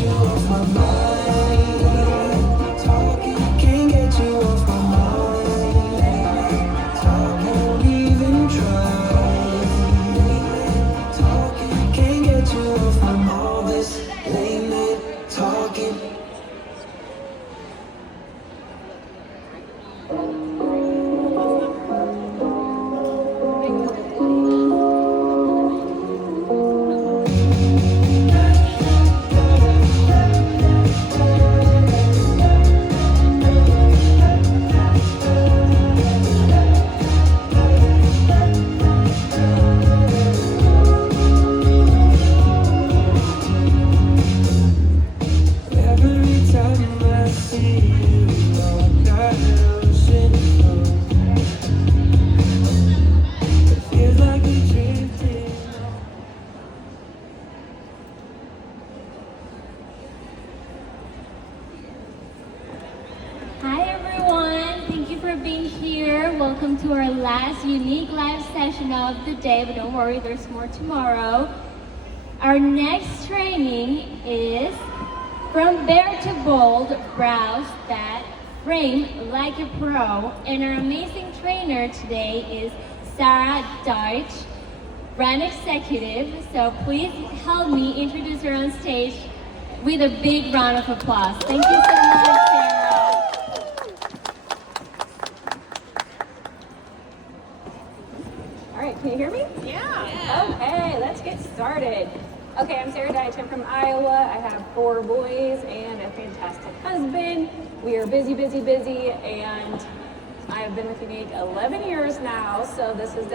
you off my mind. Talking, can't get you off my mind. Talk, won't even try. Talking, can't get you off my mind. All this late night talking. Every time I see you on that ocean floor, it feels like we're drifting on. Hi everyone, thank you for being here. Welcome to our last Younique live session of the day, but don't worry, there's more tomorrow. Our next training is From Bare to Bold, Brows That Frame Like a Pro. And our amazing trainer today is Sarah Deitch, brand executive. So please help me introduce her on stage with a big round of applause. Thank you so much, Sarah. All right, can you hear me? Yeah. Okay, let's get started. Okay, I'm Sarah Deitch. I'm from Iowa. I have 4 boys and a fantastic husband. We are busy, and I have been with Younique 11 years now, so this has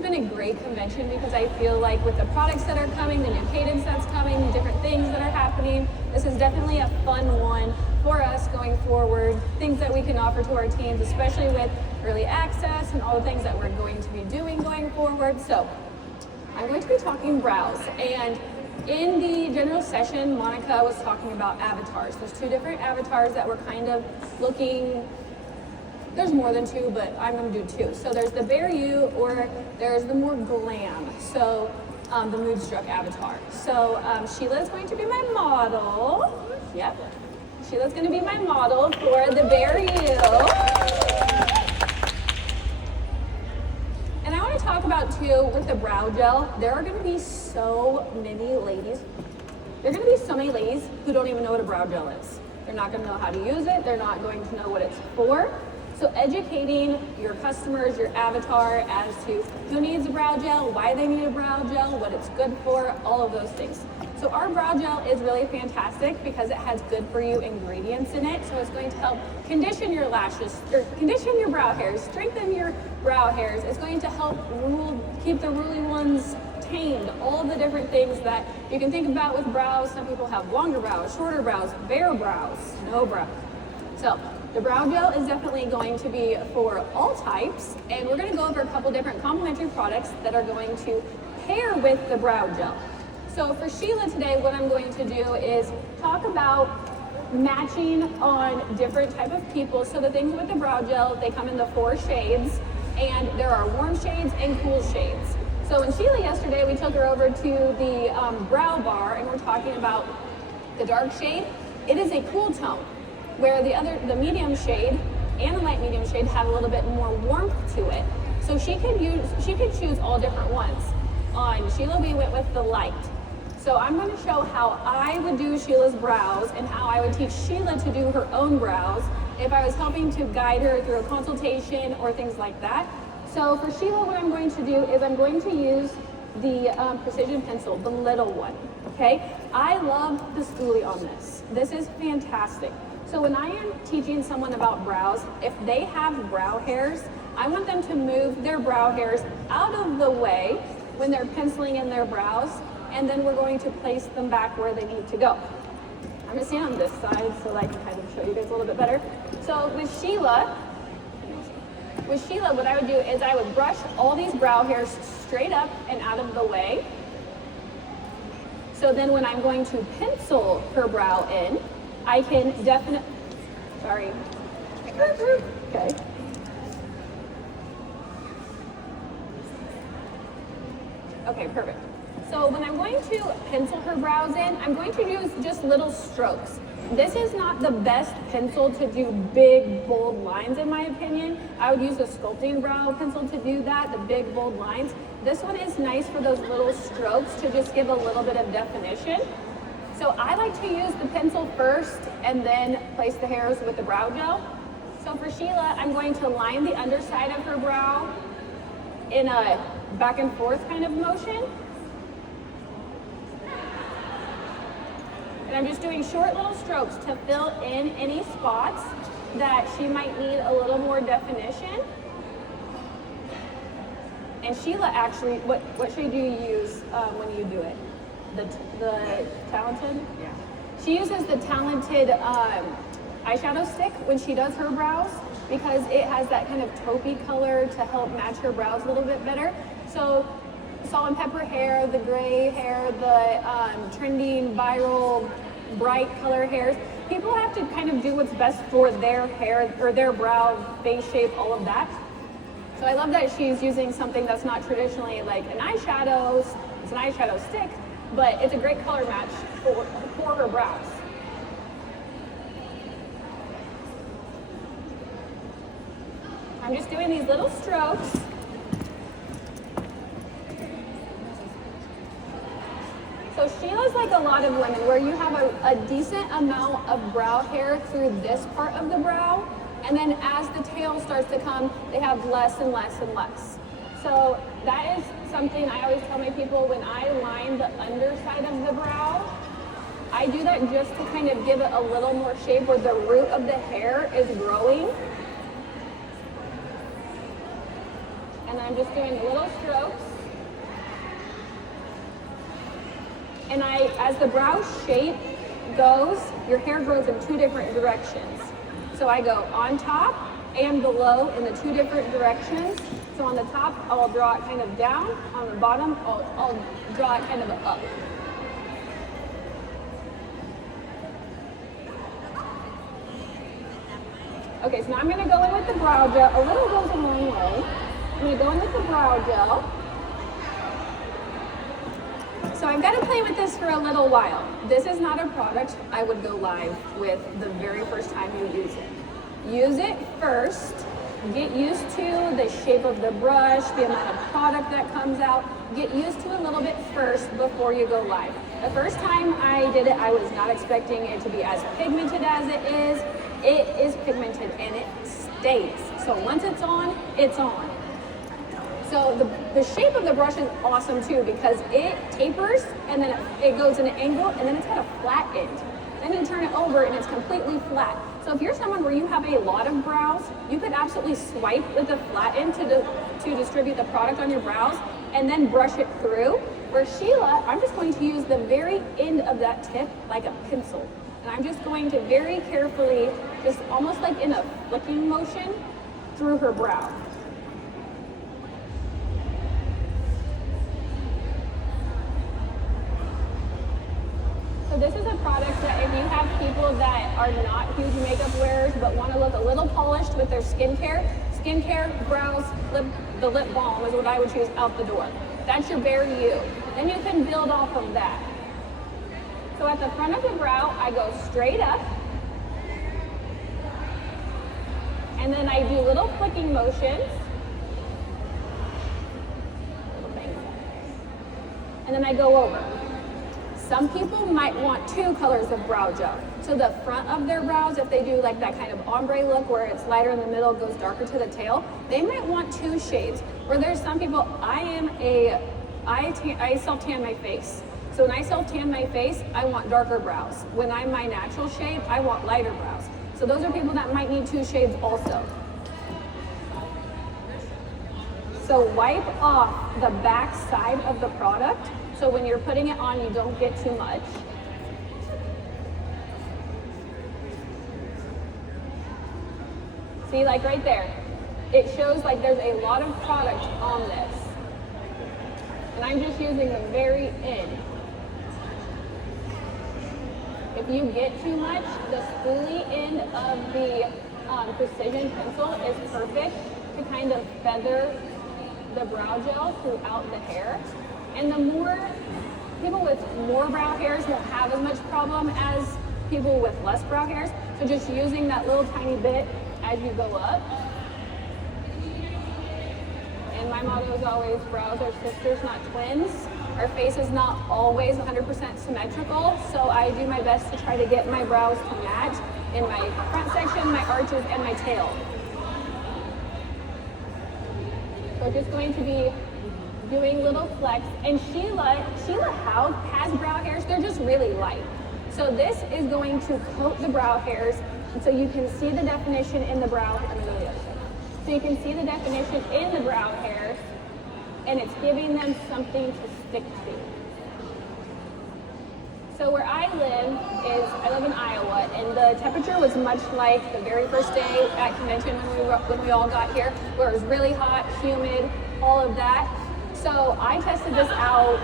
been a great convention because I feel like with the products that are coming, the new cadence that's coming, the different things that are happening, this is definitely a fun one for us going forward, things that we can offer to our teams, especially with early access and all the things that we're going to be doing going forward. So I'm going to be talking brows, and in the general session, Monica was talking about avatars. There's 2 different avatars that we're kind of looking. There's more than 2, but I'm going to do 2. So there's the Bare You, or there's the more glam. So the Moodstruck avatar. So Sheila's going to be my model. Yep. Sheila's going to be my model for the Bare You. And I want to talk about too with the brow gel, there are going to be so many ladies. There are going to be so many ladies who don't even know what a brow gel is. They're not going to know how to use it. They're not going to know what it's for. So educating your customers, your avatar as to who needs a brow gel, why they need a brow gel, what it's good for, all of those things. So our brow gel is really fantastic because it has good for you ingredients in it. So it's going to help condition your lashes, or condition your brow hairs, strengthen your brow hairs. It's going to help keep the ruly ones tamed, all of the different things that you can think about with brows. Some people have longer brows, shorter brows, bare brows, no brow. So the brow gel is definitely going to be for all types, and we're going to go over a couple different complementary products that are going to pair with the brow gel. So for Sheila today, what I'm going to do is talk about matching on different type of people. So the things with the brow gel, they come in the 4 shades, and there are warm shades and cool shades. So in Sheila yesterday, we took her over to the brow bar, and we're talking about the dark shade. It is a cool tone, where the medium shade and the light medium shade have a little bit more warmth to it. So she could choose all different ones. On Sheila, we went with the light. So I'm going to show how I would do Sheila's brows and how I would teach Sheila to do her own brows if I was helping to guide her through a consultation or things like that. So for Sheila, what I'm going to do is I'm going to use the precision pencil, the little one, okay? I love the spoolie on this. This is fantastic. So when I am teaching someone about brows, if they have brow hairs, I want them to move their brow hairs out of the way when they're penciling in their brows, and then we're going to place them back where they need to go. I'm gonna stand on this side so I can kind of show you guys a little bit better. So with Sheila, what I would do is I would brush all these brow hairs straight up and out of the way. So then when I'm going to pencil her brow in, I can definitely, sorry. Okay. Okay, perfect. So when I'm going to pencil her brows in, I'm going to use just little strokes. This is not the best pencil to do big, bold lines in my opinion. I would use a sculpting brow pencil to do that, the big, bold lines. This one is nice for those little strokes to just give a little bit of definition. So I like to use the pencil first and then place the hairs with the brow gel. So for Sheila, I'm going to line the underside of her brow in a back and forth kind of motion. And I'm just doing short little strokes to fill in any spots that she might need a little more definition. And Sheila actually, what shade do you use when you do it? The Talented? Yeah. She uses the Talented eyeshadow stick when she does her brows because it has that kind of taupey color to help match her brows a little bit better. So salt and pepper hair, the gray hair, the trending viral bright color hairs, people have to kind of do what's best for their hair or their brow, face shape, all of that. So I love that she's using something that's not traditionally like an eyeshadow, it's an eyeshadow stick, but it's a great color match for her brows. I'm just doing these little strokes. So Sheila's like a lot of women where you have a decent amount of brow hair through this part of the brow, and then as the tail starts to come, they have less and less and less. So that is something I always tell my people when I line the underside of the brow. I do that just to kind of give it a little more shape where the root of the hair is growing. And I'm just doing little strokes. And as the brow shape goes, your hair grows in two different directions. So I go on top and below in the two different directions. So on the top, I'll draw it kind of down. On the bottom, I'll draw it kind of up. Okay, so now I'm gonna go in with the brow gel. A little goes a long way. I'm gonna go in with the brow gel. So I've got to play with this for a little while. This is not a product I would go live with the very first time you use it. Use it first, get used to the shape of the brush, the amount of product that comes out. Get used to it a little bit first before you go live. The first time I did it, I was not expecting it to be as pigmented as it is. It is pigmented and it stays. So once it's on, it's on. So the shape of the brush is awesome too because it tapers and then it goes in an angle and then it's got a flat end. Then you turn it over and it's completely flat. So if you're someone where you have a lot of brows, you could absolutely swipe with the flat end to distribute the product on your brows and then brush it through. For Sheila, I'm just going to use the very end of that tip like a pencil. And I'm just going to very carefully, just almost like in a flicking motion, through her brow. So this is a product that if you have people that are not huge makeup wearers but want to look a little polished with their skincare, brows, the lip balm is what I would choose out the door. That's your bare you. Then you can build off of that. So at the front of the brow, I go straight up. And then I do little flicking motions. And then I go over. Some people might want two colors of brow gel. So the front of their brows, if they do like that kind of ombre look where it's lighter in the middle, goes darker to the tail, they might want two shades. Where there's some people, I self-tan my face. So when I self-tan my face, I want darker brows. When I'm my natural shade, I want lighter brows. So those are people that might need two shades also. So wipe off the back side of the product. So when you're putting it on, you don't get too much. See, like right there, it shows like there's a lot of product on this. And I'm just using the very end. If you get too much, the spoolie end of the precision pencil is perfect to kind of feather the brow gel throughout the hair. And the more more brow hairs won't have as much problem as people with less brow hairs. So just using that little tiny bit as you go up. And my motto is always, brows are sisters, not twins. Our face is not always 100% symmetrical, so I do my best to try to get my brows to match in my front section, my arches, and my tail. So just going to be doing little flex. And Sheila has brow hairs, they're just really light. So this is going to coat the brow hairs, and so you can see the definition in the brow. I'm gonna go to the other side. So you can see the definition in the brow hairs, and it's giving them something to stick to. So where I live in Iowa, and the temperature was much like the very first day at convention when we all got here, where it was really hot, humid, all of that. So I tested this out.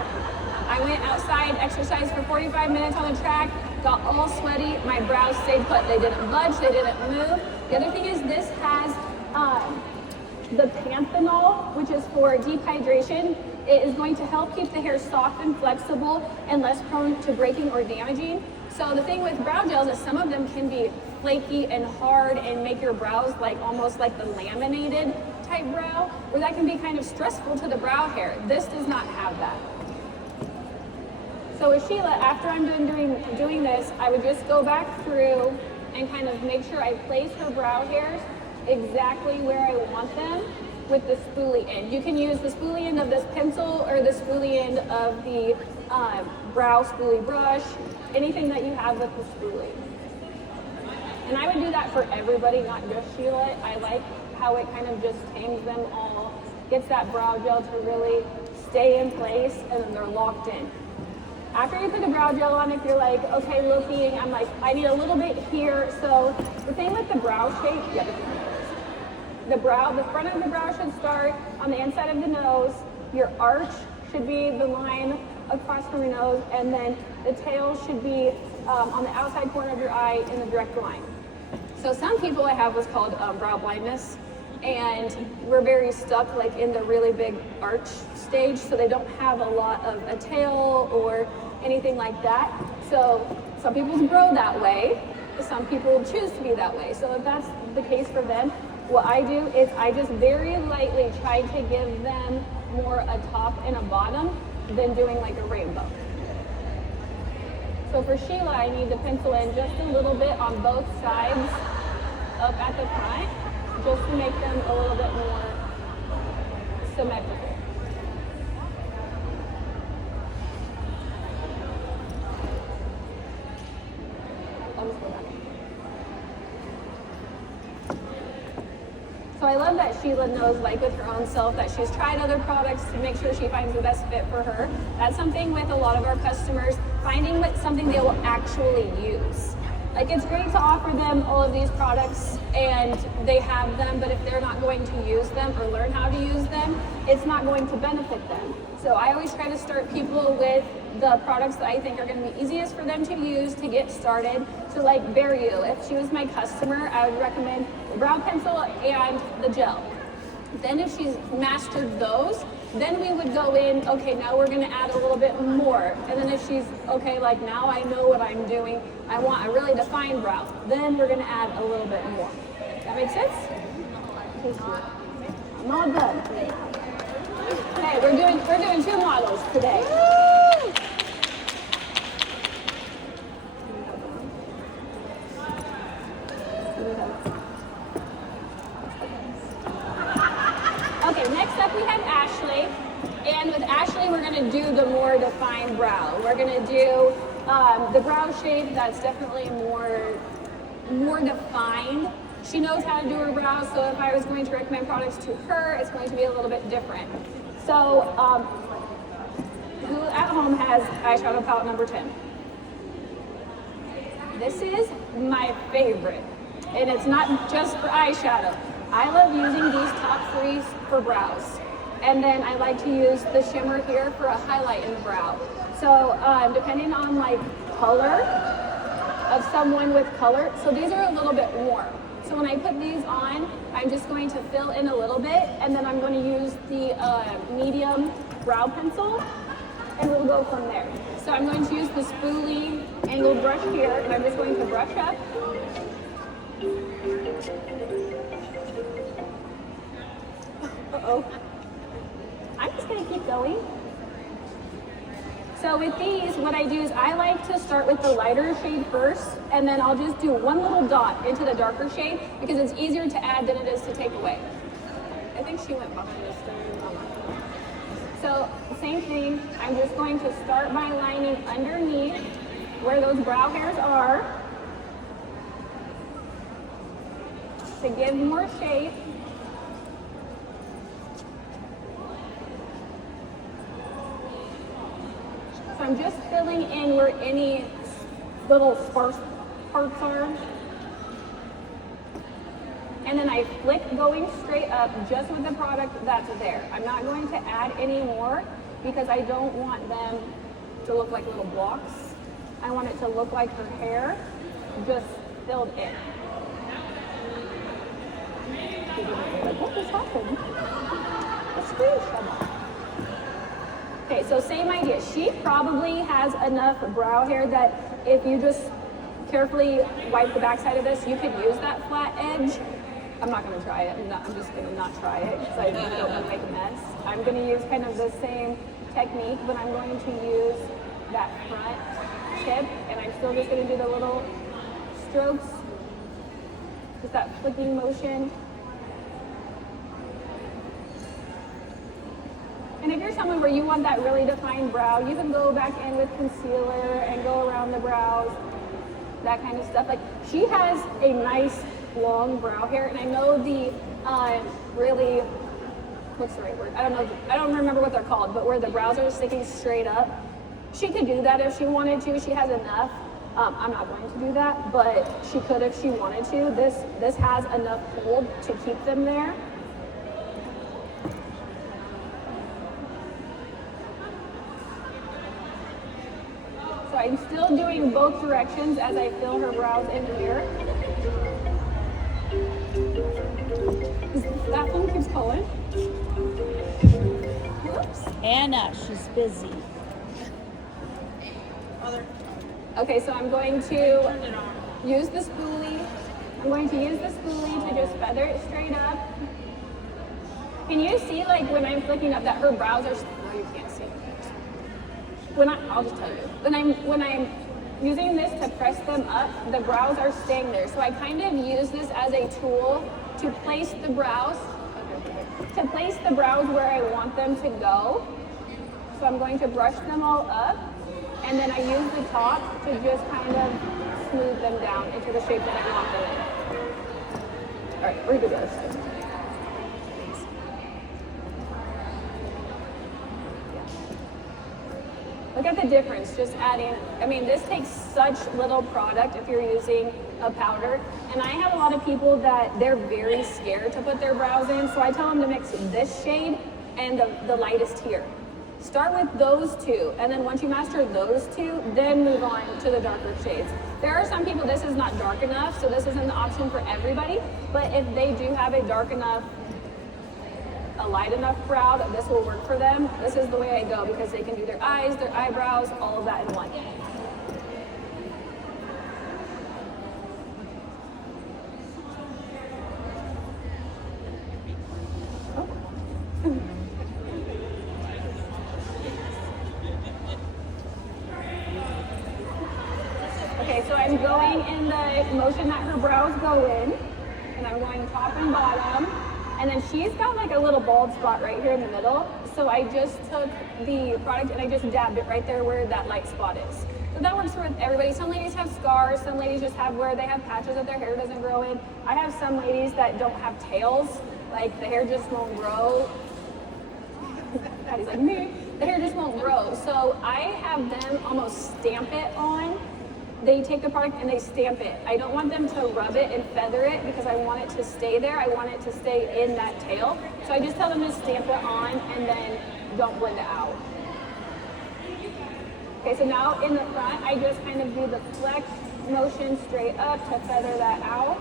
I went outside, exercised for 45 minutes on the track, got all sweaty, my brows stayed put. They didn't budge, they didn't move. The other thing is this has the panthenol, which is for dehydration. It is going to help keep the hair soft and flexible and less prone to breaking or damaging. So the thing with brow gels is some of them can be flaky and hard and make your brows like almost like the laminated type brow, or that can be kind of stressful to the brow hair. This does not have that. So with Sheila, after I'm done doing this, I would just go back through and kind of make sure I place her brow hairs exactly where I want them with the spoolie end. You can use the spoolie end of this pencil or the spoolie end of the brow spoolie brush, anything that you have with the spoolie. And I would do that for everybody, not just Sheila. I like how it kind of just tames them all, gets that brow gel to really stay in place, and then they're locked in. After you put the brow gel on, if you're like, okay, looking, I'm like, I need a little bit here. So the thing with the brow shape, the front of the brow should start on the inside of the nose. Your arch should be the line across from your nose, and then the tail should be on the outside corner of your eye in the direct line. So some people I have what's called brow blindness, and we're very stuck like in the really big arch stage, so they don't have a lot of a tail or anything like that. So some people grow that way, some people choose to be that way. So if that's the case for them, what I do is I just very lightly try to give them more a top and a bottom than doing like a rainbow. So for Sheila, I need to pencil in just a little bit on both sides up at the front, just to make them a little bit more symmetrical. I'll just go back. So I love that Sheila knows, like with her own self, that she's tried other products to make sure she finds the best fit for her. That's something with a lot of our customers, finding something they will actually use. Like, it's great to offer them all of these products and they have them, but if they're not going to use them or learn how to use them, it's not going to benefit them. So I always try to start people with the products that I think are going to be easiest for them to use to get started. So like Beru, if she was my customer, I would recommend the brow pencil and the gel. Then if she's mastered those, then we would go in, okay, now we're gonna add a little bit more. And then if she's, okay, like now I know what I'm doing, I want a really defined brow, then we're gonna add a little bit more. That makes sense? I'm all done. Okay, we're doing two models today. Okay, next up we have Ashley. And with Ashley, we're gonna do the more defined brow. We're gonna do the brow shape that's definitely more defined. She knows how to do her brows, so if I was going to recommend products to her, it's going to be a little bit different. So, who at home has eyeshadow palette number 10? This is my favorite, and it's not just for eyeshadow. I love using these top three for brows. And then I like to use the shimmer here for a highlight in the brow. So depending on like color of someone with color, so these are a little bit warm. So when I put these on, I'm just going to fill in a little bit, and then I'm going to use the medium brow pencil and we'll go from there. So I'm going to use the spoolie angled brush here, and I'm just going to brush up. Uh-oh. I'm just going to keep going. So with these, what I do is I like to start with the lighter shade first, and then I'll just do one little dot into the darker shade because it's easier to add than it is to take away. I think she went behind this thing. So same thing, I'm just going to start by lining underneath where those brow hairs are to give more shape. So I'm just filling in where any little sparse parts are. And then I flick going straight up just with the product that's there. I'm not going to add any more because I don't want them to look like little blocks. I want it to look like her hair just filled in. What just happened? The screen shut off. Okay, so same idea. She probably has enough brow hair that if you just carefully wipe the backside of this, you could use that flat edge. I'm not going to try it. I'm just going to not try it because I don't want to make a mess. I'm going to use kind of the same technique, but I'm going to use that front tip, and I'm still just going to do the little strokes, just that flicking motion. And if you're someone where you want that really defined brow, you can go back in with concealer and go around the brows, that kind of stuff. Like, she has a nice long brow hair, and I know the really, what's the right word? I don't remember what they're called, but where the brows are sticking straight up. She could do that if she wanted to. She has enough. I'm not going to do that, but she could if she wanted to. This has enough hold to keep them there. So I'm still doing both directions as I fill her brows in here. That one keeps calling. Whoops. Anna, she's busy. Okay, so I'm going to use the spoolie. I'm going to use the spoolie to just feather it straight up. Can you see, like, when I'm flicking up that her brows are, no, you can't see. I'll just tell you. When I'm using this to press them up, the brows are staying there. So I kind of use this as a tool to place the brows, where I want them to go. So I'm going to brush them all up, and then I use the top to just kind of smooth them down into the shape that I want them in. All right, we're good with this. Look at the difference, just adding, I mean, this takes such little product if you're using a powder. And I have a lot of people that they're very scared to put their brows in, so I tell them to mix this shade and the lightest here. Start with those two, and then once you master those two, then move on to the darker shades. There are some people, this is not dark enough, so this isn't an option for everybody, but if they do have a light enough brow that this will work for them, this is the way I go because they can do their eyes, their eyebrows, all of that in one. Okay, so I'm going in the motion that her brows go in, and I'm going top and bottom. And then she's got like a little bald spot right here in the middle. So I just took the product and I just dabbed it right there where that light spot is. So that works for everybody. Some ladies have scars. Some ladies just have where they have patches that their hair doesn't grow in. I have some ladies that don't have tails. Like the hair just won't grow. Patty's like me. The hair just won't grow. So I have them almost stamp it on. They take the product and they stamp it. I don't want them to rub it and feather it because I want it to stay there. I want it to stay in that tail. So I just tell them to stamp it on and then don't blend it out. Okay, so now in the front, I just kind of do the flex motion straight up to feather that out.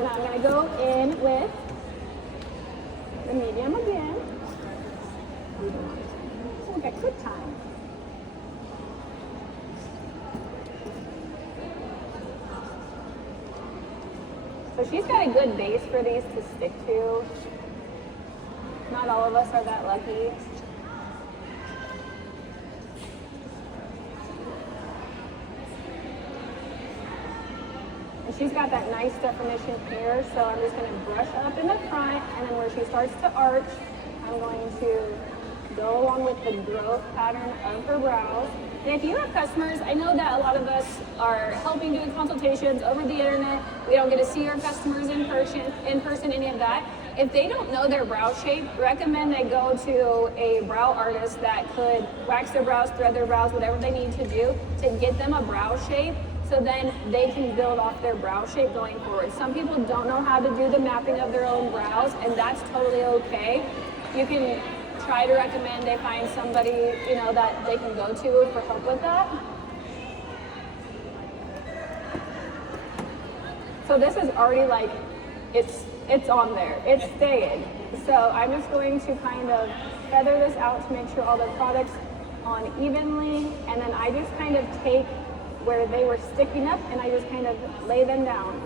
And I'm gonna go in with the medium again. Okay, quick time. So she's got a good base for these to stick to. Not all of us are that lucky. And she's got that nice definition here, so I'm just gonna brush up in the front, and then where she starts to arch, I'm going to go along with the growth pattern of her brows. And if you have customers, I know that a lot of us are helping doing consultations over the internet. We don't get to see our customers in person, any of that. If they don't know their brow shape, recommend they go to a brow artist that could wax their brows, thread their brows, whatever they need to do to get them a brow shape, so then they can build off their brow shape going forward. Some people don't know how to do the mapping of their own brows, and that's totally okay. You can try to recommend they find somebody, that they can go to for help with that. So this is already like, it's on there, it's staying. So I'm just going to kind of feather this out to make sure all the products on evenly, and then I just kind of take where they were sticking up and I just kind of lay them down.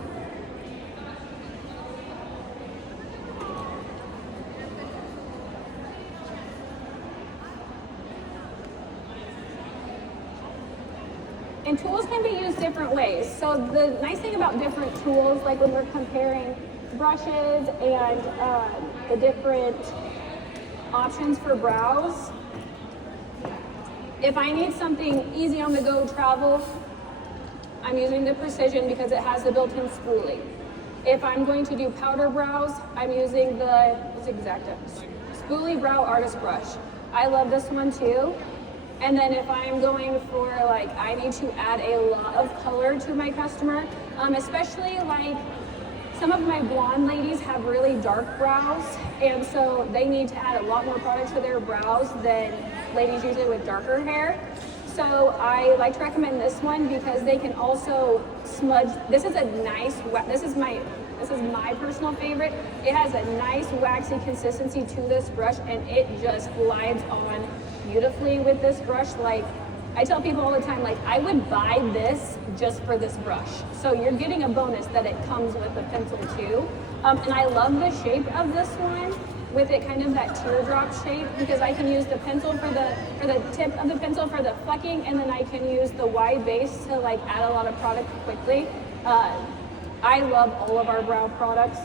And tools can be used different ways. So the nice thing about different tools, like when we're comparing brushes and the different options for brows, if I need something easy on the go travel, I'm using the Precision because it has the built-in spoolie. If I'm going to do powder brows, I'm using the Spoolie Brow Artist Brush. I love this one too. And then if I'm going for I need to add a lot of color to my customer, especially like some of my blonde ladies have really dark brows, and so they need to add a lot more product to their brows than ladies usually with darker hair. So I like to recommend this one because they can also smudge. This is a nice, this is my personal favorite. It has a nice waxy consistency to this brush, and it just glides on beautifully with this brush. Like I tell people all the time, I would buy this just for this brush. So you're getting a bonus that it comes with the pencil too. And I love the shape of this one with it kind of that teardrop shape, because I can use the pencil for the tip of the pencil for the flecking, and then I can use the wide base to add a lot of product quickly. I love all of our brow products.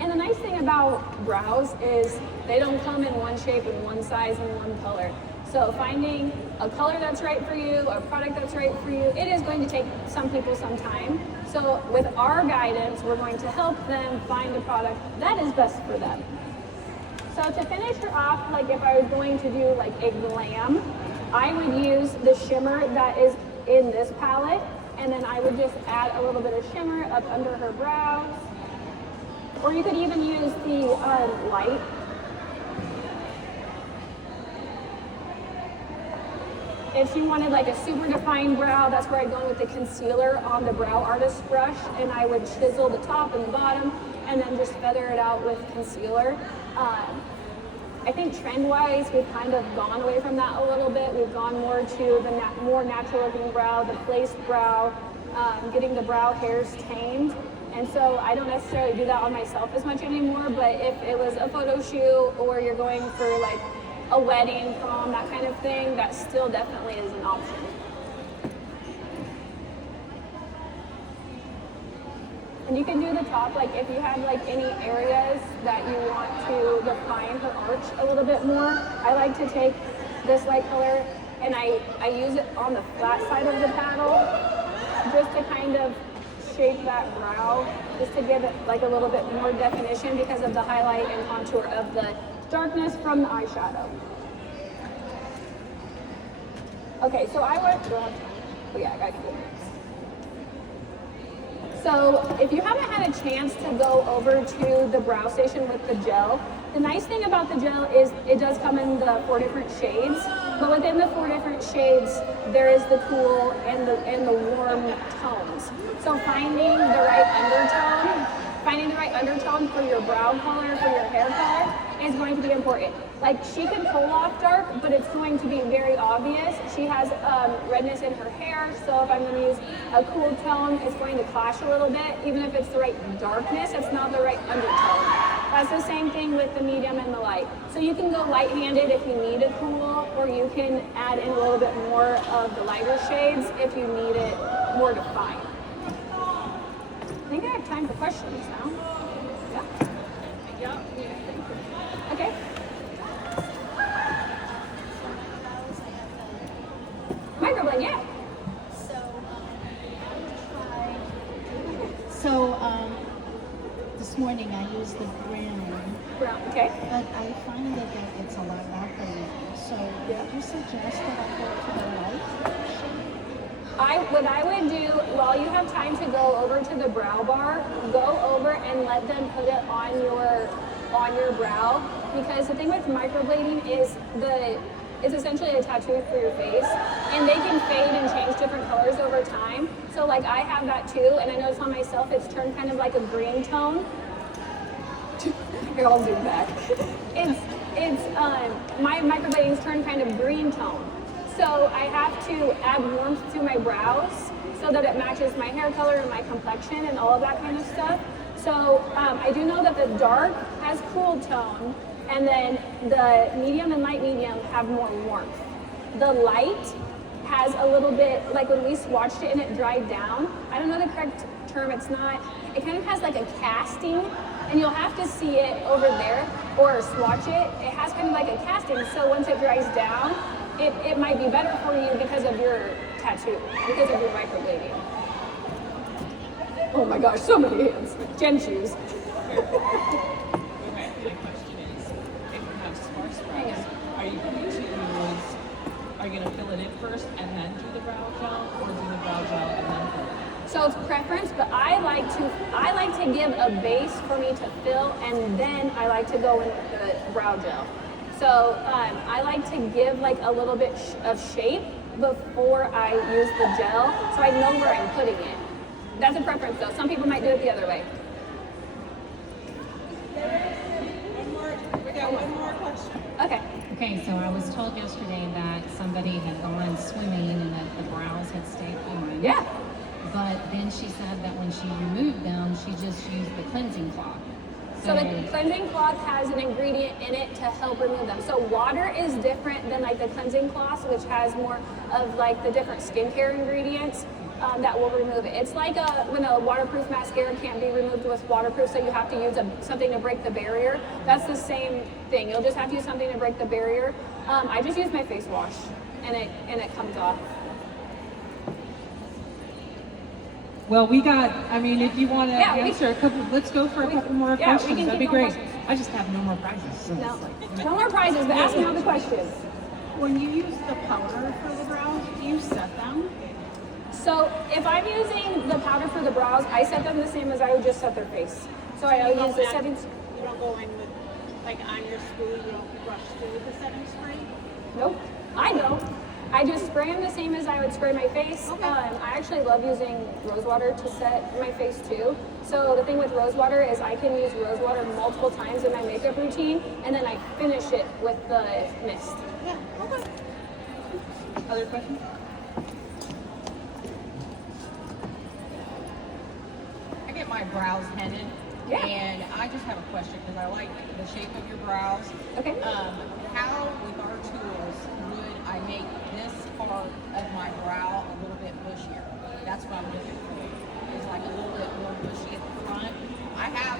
And the nice thing about brows is they don't come in one shape and one size and one color. So finding a color that's right for you, a product that's right for you, it is going to take some people some time. So with our guidance, we're going to help them find a product that is best for them. So to finish her off, if I was going to do a glam, I would use the shimmer that is in this palette, and then I would just add a little bit of shimmer up under her brows. Or you could even use the light. If you wanted a super defined brow, that's where I'd go in with the concealer on the brow artist brush, and I would chisel the top and the bottom and then just feather it out with concealer. I think trend-wise, we've kind of gone away from that a little bit. We've gone more to the more natural-looking brow, the placed brow, getting the brow hairs tamed. And so I don't necessarily do that on myself as much anymore, but if it was a photo shoot or you're going for a wedding, prom, that kind of thing, that still definitely is an option. And you can do the top, if you have any areas that you want to define her arch a little bit more. I like to take this light color and I use it on the flat side of the paddle just to kind of shape that brow, just to give it a little bit more definition because of the highlight and contour of the darkness from the eyeshadow. Okay, so I went, I got to do it. So if you haven't had a chance to go over to the brow station with the gel, The nice thing about the gel is it does come in the 4 different shades, but within the 4 different shades, there is the cool and the warm tones. So finding the right undertone for your brow color, for your hair color, is going to be important. Like, she can pull off dark, but it's going to be very obvious. She has redness in her hair, so if I'm going to use a cool tone, it's going to clash a little bit. Even if it's the right darkness, it's not the right undertone. That's the same thing with the medium and the light. So you can go light-handed if you need a cool, or you can add in a little bit more of the lighter shades if you need it more defined. I think I have time for questions now. Yeah? Yeah. Okay. Microblade, yeah. So, this morning I used the brown, Okay. but I find that it's a lot darker now. So, would you suggest that I go to the light? What I would do while you have time to go over to the brow bar, go over and let them put it on your brow, because the thing with microblading is it's essentially a tattoo for your face, and they can fade and change different colors over time. So like I have that too, and I notice on myself it's turned kind of like a green tone. Here, I'll zoom back. My microblading's turned kind of green tone. So I have to add warmth to my brows so that it matches my hair color and my complexion and all of that kind of stuff. So I do know that the dark has cool tone, and then the medium and light medium have more warmth. The light has a little bit, like when we swatched it and it dried down, I don't know the correct term, it kind of has like a casting, and you'll have to see it over there or swatch it. It has kind of like a casting, so once it dries down, it might be better for you because of your tattoo, because of your microblading. Oh my gosh, so many hands. Jen shoes. Okay, my question is, if you have sparse brows, are you going to fill it in first and then do the brow gel, or do the brow gel and then fill it in? So it's preference, but I like to give a base for me to fill, and then I like to go in with the brow gel. So I like to give like a little bit of shape before I use the gel, so I know where I'm putting it. That's a preference though. Some people might do it the other way. We got one more question. Okay. Okay, so I was told yesterday that somebody had gone swimming and that the brows had stayed on. Yeah. But then she said that when she removed them, she just used the cleansing cloth. So the cleansing cloth has an ingredient in it to help remove them. So water is different than like the cleansing cloth, which has more of like the different skincare ingredients that will remove it. It's like when a waterproof mascara can't be removed with waterproof, so you have to use something to break the barrier. That's the same thing. You'll just have to use something to break the barrier. I just use my face wash, and it comes off. Well, if you want to answer a couple, let's go for a couple more questions. We can That'd be keep on great. questions. I just have no more prizes. So No, it's like, no more prizes, but ask me all the questions. When you use the powder for the brows, do you set them? So if I'm using the powder for the brows, I set them the same as I would just set their face. So I use the settings. You don't go in with, like on your spool, you don't brush through with the setting spray? Nope, I don't. I just spray them the same as I would spray my face. Okay. I actually love using rose water to set my face too. So the thing with rose water is I can use rose water multiple times in my makeup routine, and then I finish it with the mist. Yeah, okay. other questions? I get my brows headed, Yeah. and I just have a question because I like the shape of your brows. Okay. How, with our tools, would I make this part of my brow a little bit bushier? That's what I'm looking for. It's like a little bit more bushy at the front. I have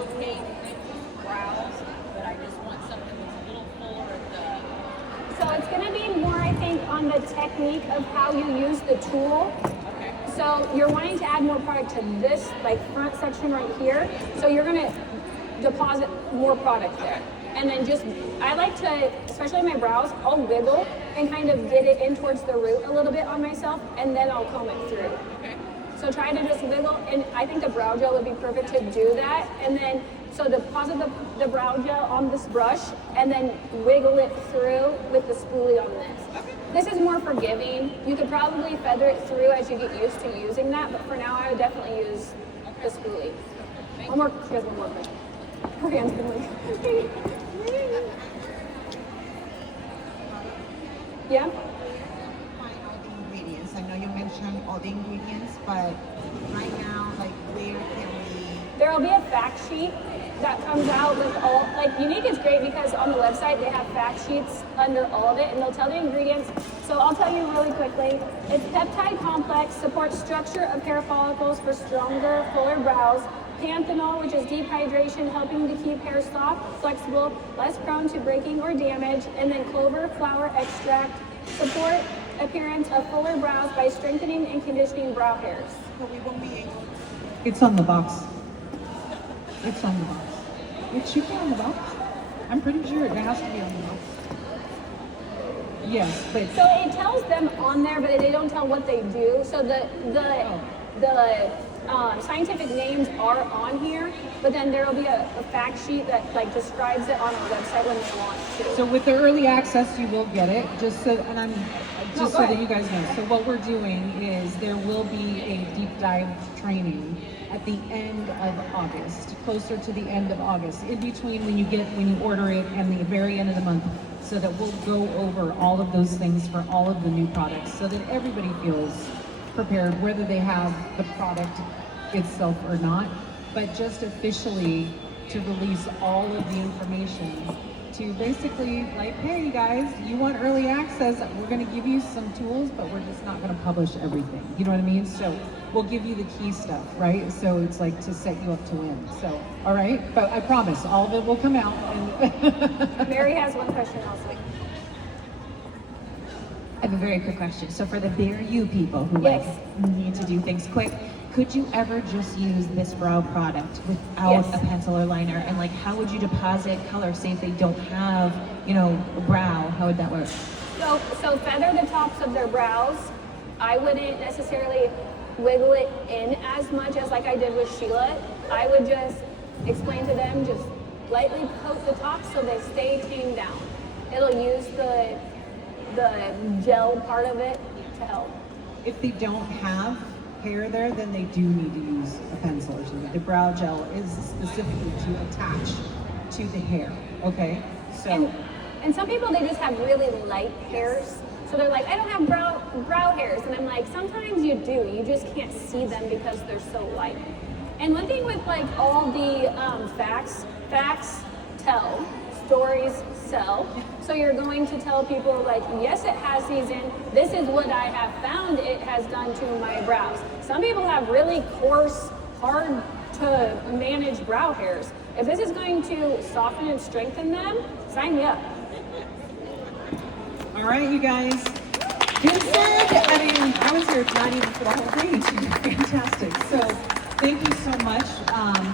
okay thick brows, but I just want something that's a little fuller at the. So it's going to be more, I think, on the technique of how you use the tool. Okay. So you're wanting to add more product to this like front section right here. So you're going to deposit more product there. And then I like to, especially my brows, I'll wiggle and kind of get it in towards the root a little bit on myself, and then I'll comb it through. Okay. So try to just wiggle, and I think the brow gel would be perfect to do that. And then, So deposit the brow gel on this brush and then wiggle it through with the spoolie on this. This is more forgiving. You could probably feather it through as you get used to using that, but for now I would definitely use the spoolie. One more, she has one more question. Her hand's been like, yeah? Find all the ingredients. I know you mentioned all the ingredients, but right now, like where can we? There will be a fact sheet that comes out with all, like Younique is great because on the website they have fact sheets under all of it and they'll tell the ingredients. So I'll tell you really quickly. It's peptide complex, supports structure of hair follicles for stronger, fuller brows. Panthenol, which is dehydration, helping to keep hair soft, flexible, less prone to breaking or damage. And then clover flower extract, support appearance of fuller brows by strengthening and conditioning brow hairs. But we won't be able. It's on the box. It's on the box. It should be on the box. I'm pretty sure it has to be on the box. Yes, but So it tells them on there, but they don't tell what they do. So the scientific names are on here, but then there will be a fact sheet that like describes it on our website when they launch too. So with the early access, you will get it. Just so, and I'm just go so ahead. that you guys know. So what we're doing is there will be a deep dive training at the end of August, closer to the end of August, in between when you order it and the very end of the month, so that we'll go over all of those things for all of the new products, so that everybody feels prepared, whether they have the product itself or not, but just officially to release all of the information to basically like, hey you guys, you want early access, we're going to give you some tools, but we're just not going to publish everything. You know what I mean? So we'll give you the key stuff, right? So it's like to set you up to win. So, all right, but I promise all of it will come out. And Mary has one question also. I have a very quick question. So for the bare you people who Yes. like need to do things quick, could you ever just use this brow product without Yes. a pencil or liner? And like, how would you deposit color? Say if they don't have, you know, a brow, how would that work? So feather the tops of their brows. I wouldn't necessarily wiggle it in as much as like I did with Sheila. I would just explain to them, just lightly coat the tops so they stay tamed down. It'll use the gel part of it to help. if they don't have hair there, then they do need to use a pencil or something. The brow gel is specifically to attach to the hair, okay? So. And some people, they just have really light hairs. So they're like, I don't have brow hairs. And I'm like, sometimes you do. You just can't see them because they're so light. And one thing with like all the facts tell, stories sell. So you're going to tell people like, yes, it has these in. This is what I have found it has done to my brows. Some people have really coarse, hard to manage brow hairs. If this is going to soften and strengthen them, sign me up. All right, you guys. Good said. I mean, I was here not even for the whole thing. She did fantastic. So thank you so much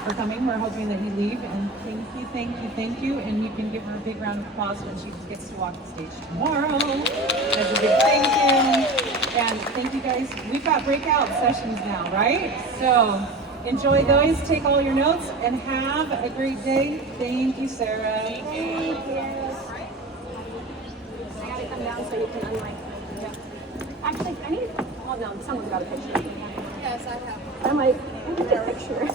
for coming. We're hoping that you leave. And thank you. And you can give her a big round of applause when she gets to walk the stage tomorrow. That's a big thank you. And thank you guys. We've got breakout sessions now, right? So enjoy those. Take all your notes and have a great day. Thank you, Sarah. Thank you. I gotta come down so you can unlike. Yeah. Actually, I need. Oh no, someone's got a picture. Yes, I have. I'm like, I need a picture.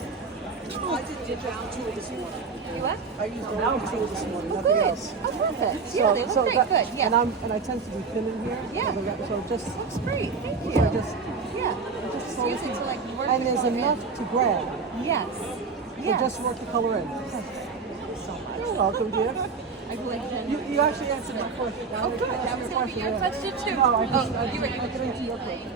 I did brown tool this morning. You what? I used brown tool this morning, Oh, nothing good. else. Oh, perfect. Yeah, they look great. Good. Yeah. And I tend to be thin in here. Yeah. So just Looks great. Thank you. so just Yeah. just Just use it to like work and the there's color in. enough to grab. Yes. So Yes. just work the color in. You're welcome, dear. I believe in You actually answered my question. Oh, good. That was gonna be your question too. No, I just, Oh, I you just were I get into your question.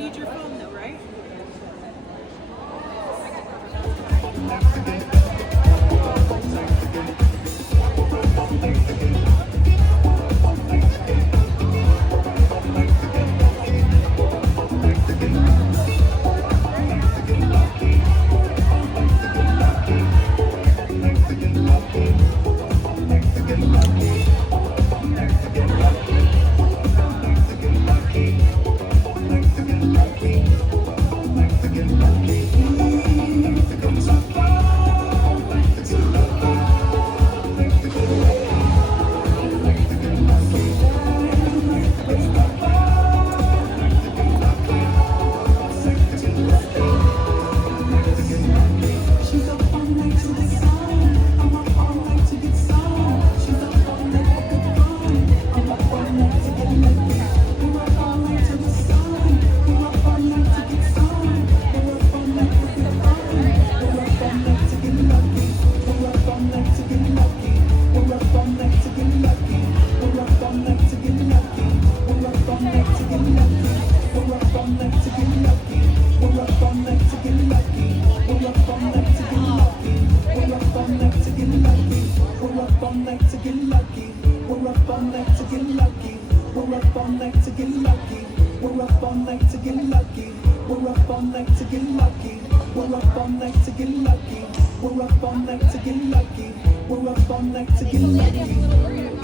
need your phone though, right? We're up all night to get lucky.